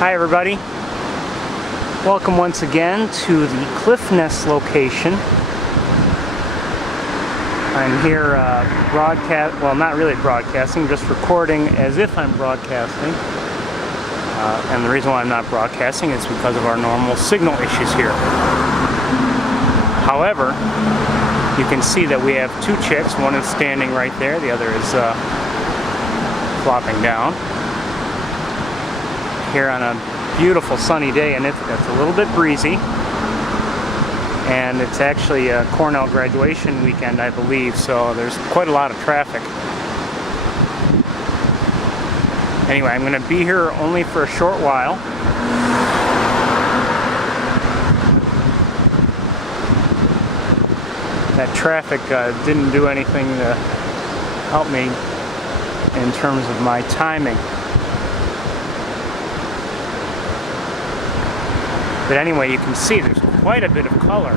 Hi everybody, welcome once again to the Cliff Nest location. I'm here not really broadcasting, just recording as if I'm broadcasting. And the reason why I'm not broadcasting is because of our normal signal issues here. However, you can see that we have two chicks. One is standing right there, the other is flopping down. Here on a beautiful sunny day, and it's a little bit breezy, and it's actually a Cornell graduation weekend, I believe, so there's quite a lot of traffic. Anyway, I'm going to be here only for a short while. That traffic didn't do anything to help me in terms of my timing. But anyway, you can see there's quite a bit of color,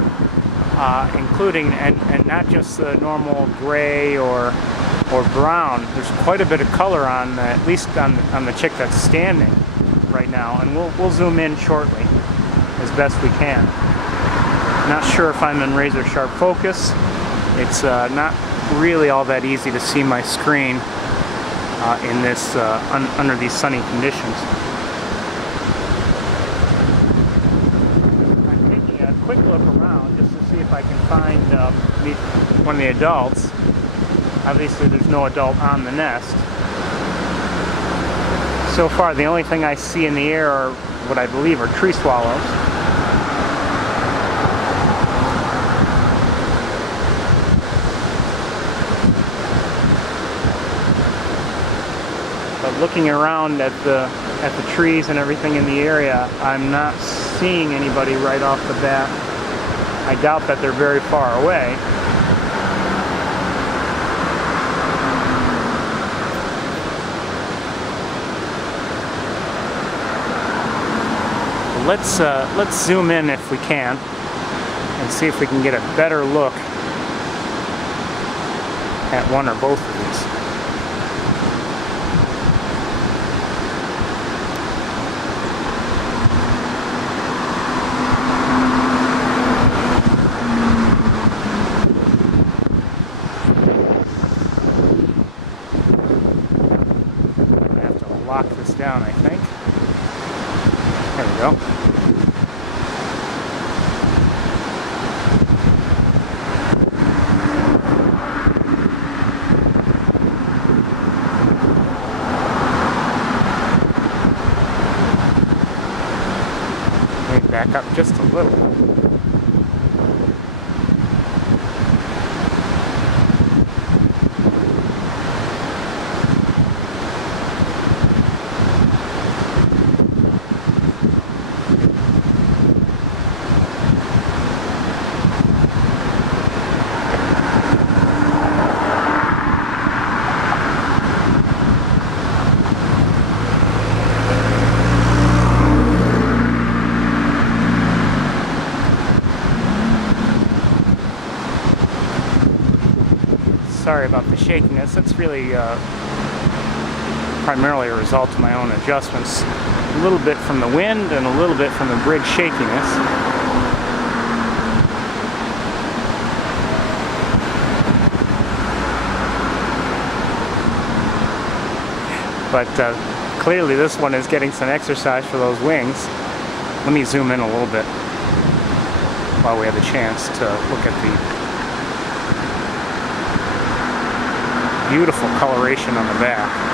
including, and not just the normal gray or brown. There's quite a bit of color on, at least on the chick that's standing right now. And we'll zoom in shortly as best we can. Not sure if I'm in razor sharp focus. It's not really all that easy to see my screen in this under these sunny conditions. Quick look around just to see if I can find one of the adults. Obviously there's no adult on the nest. So far the only thing I see in the air are what I believe are tree swallows. But looking around at the trees and everything in the area, I'm not seeing anybody right off the bat. I doubt that they're very far away. Let's zoom in if we can and see if we can get a better look at one or both of these. Lock this down, I think. There we go. Let me back up just a little. Sorry about the shakiness. It's really primarily a result of my own adjustments. A little bit from the wind and a little bit from the bridge shakiness. But clearly this one is getting some exercise for those wings. Let me zoom in a little bit while we have a chance to look at the beautiful coloration on the back.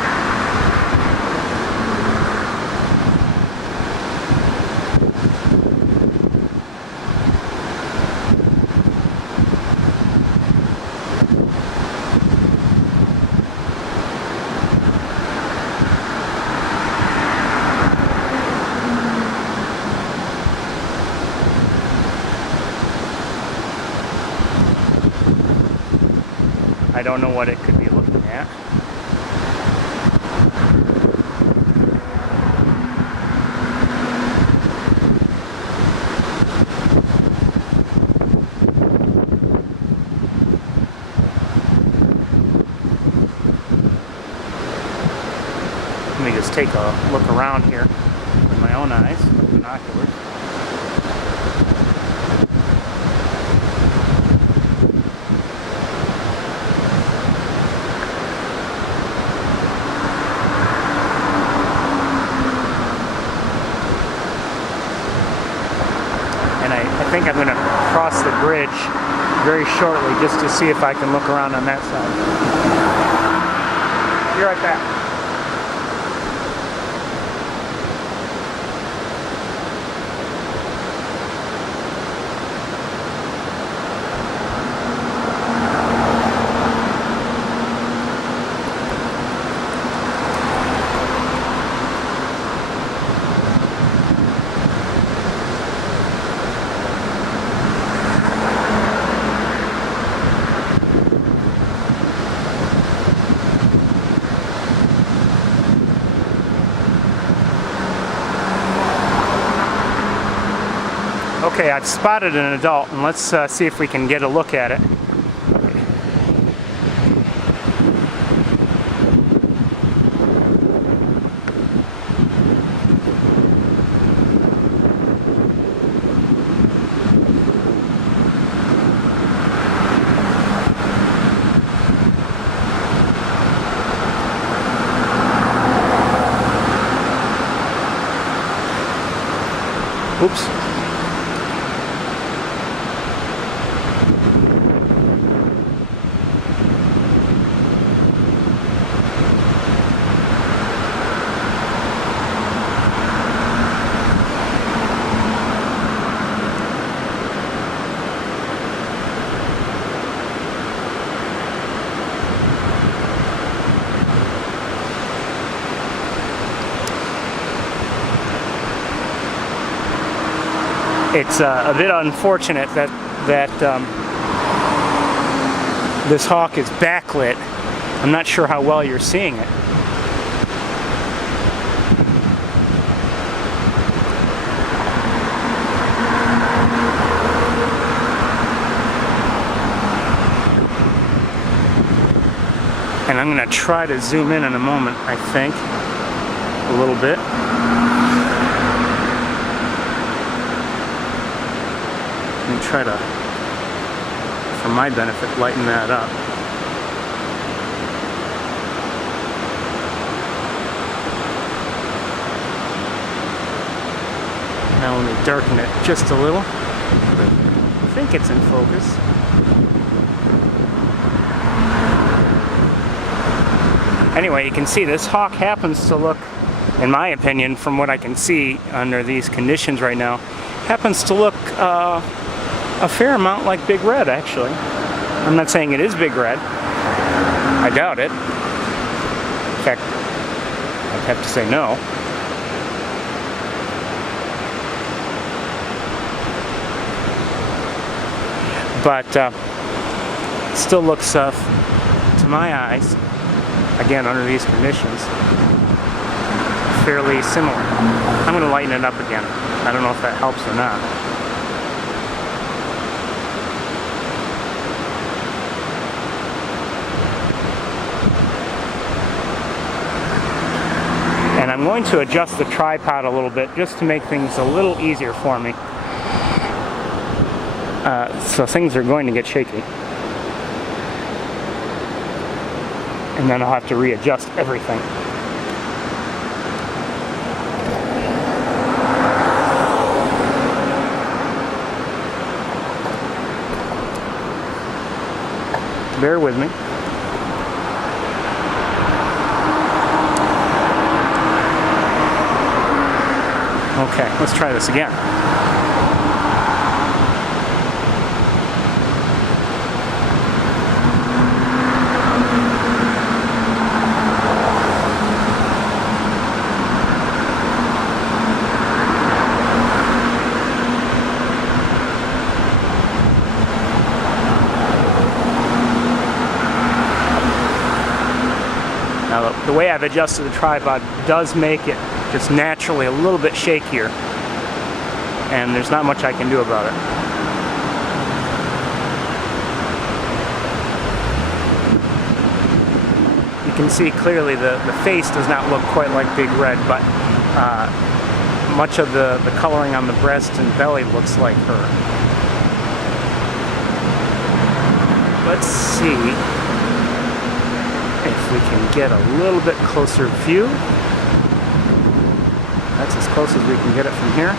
I don't know what it could be looking at. Let me just take a look around here. using my own eyes with binoculars. And I think I'm going to cross the bridge very shortly just to see if I can look around on that side. Be right back. Okay, I've spotted an adult, and let's see if we can get a look at it. Oops. It's a bit unfortunate that this hawk is backlit. I'm not sure how well you're seeing it. And I'm going to try to zoom in a moment, I think, a little bit. And try to, for my benefit, lighten that up. Now let me darken it just a little. I think it's in focus. Anyway, you can see this hawk happens to look, in my opinion, from what I can see under these conditions right now, happens to look a fair amount like Big Red, actually. I'm not saying it is Big Red. I doubt it. In fact, I'd have to say no. But still looks, to my eyes, again under these conditions, fairly similar. I'm going to lighten it up again. I don't know if that helps or not. And I'm going to adjust the tripod a little bit just to make things a little easier for me. So things are going to get shaky. And then I'll have to readjust everything. Bear with me. Okay, let's try this again. Now, the way I've adjusted the tripod does make it just naturally a little bit shakier, and there's not much I can do about it. You can see clearly the face does not look quite like Big Red, but much of the coloring on the breast and belly looks like her. Let's see if we can get a little bit closer view. That's as close as we can get it from here.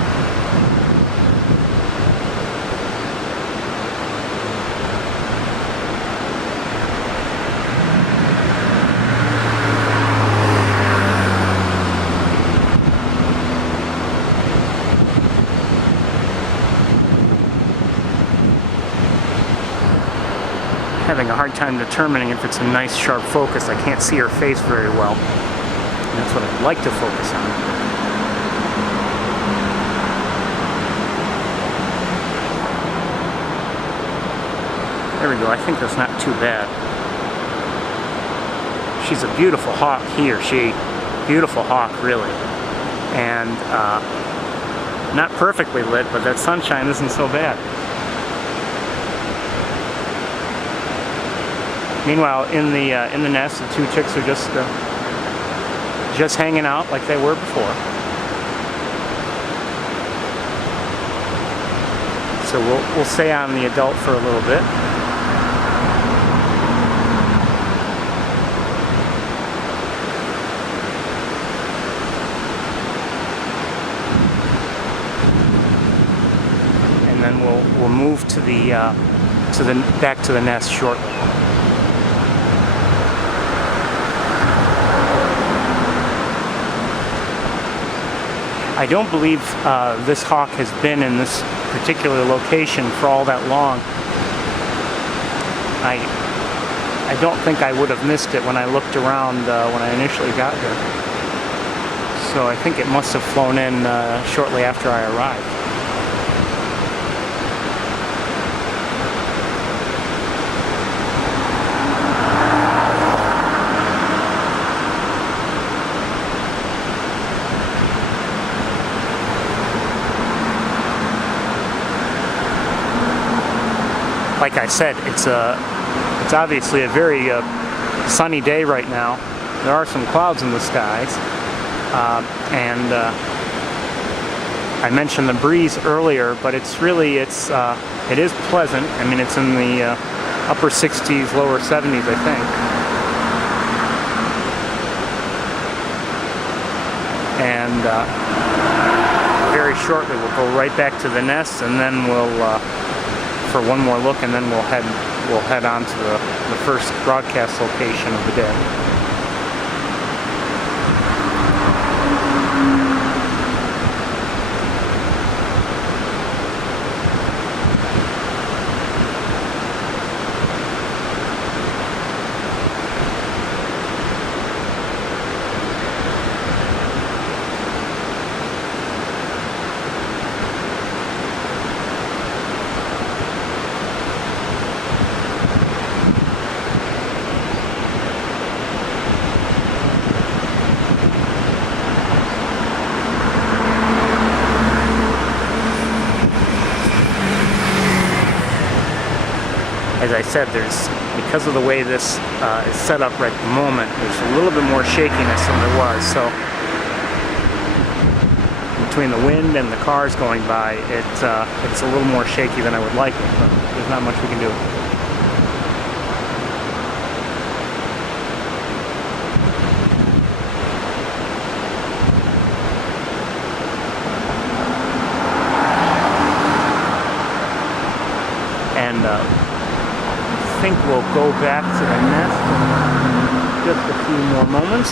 Having a hard time determining if it's a nice sharp focus. I can't see her face very well. And that's what I'd like to focus on. There we go. I think that's not too bad. She's a beautiful hawk, he or she. Beautiful hawk, really. And not perfectly lit, but that sunshine isn't so bad. Meanwhile, in the nest, the two chicks are just hanging out like they were before. So we'll stay on the adult for a little bit. And then we'll move to the back to the nest shortly. I don't believe this hawk has been in this particular location for all that long. I don't think I would have missed it when I looked around when I initially got here. So I think it must have flown in shortly after I arrived. Like I said, it's obviously a very sunny day right now. There are some clouds in the skies, and I mentioned the breeze earlier, but it is pleasant. I mean, it's in the upper 60s, lower 70s, I think. And very shortly we'll go right back to the nest, and then we'll for one more look, and then we'll head on to the first broadcast location of the day. As I said, because of the way this is set up right at the moment, there's a little bit more shakiness than there was. So between the wind and the cars going by, it's a little more shaky than I would like it, but there's not much we can do. And I think we'll go back to the nest in just a few more moments.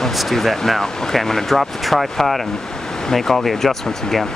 Let's do that now. Okay, I'm going to drop the tripod and make all the adjustments again.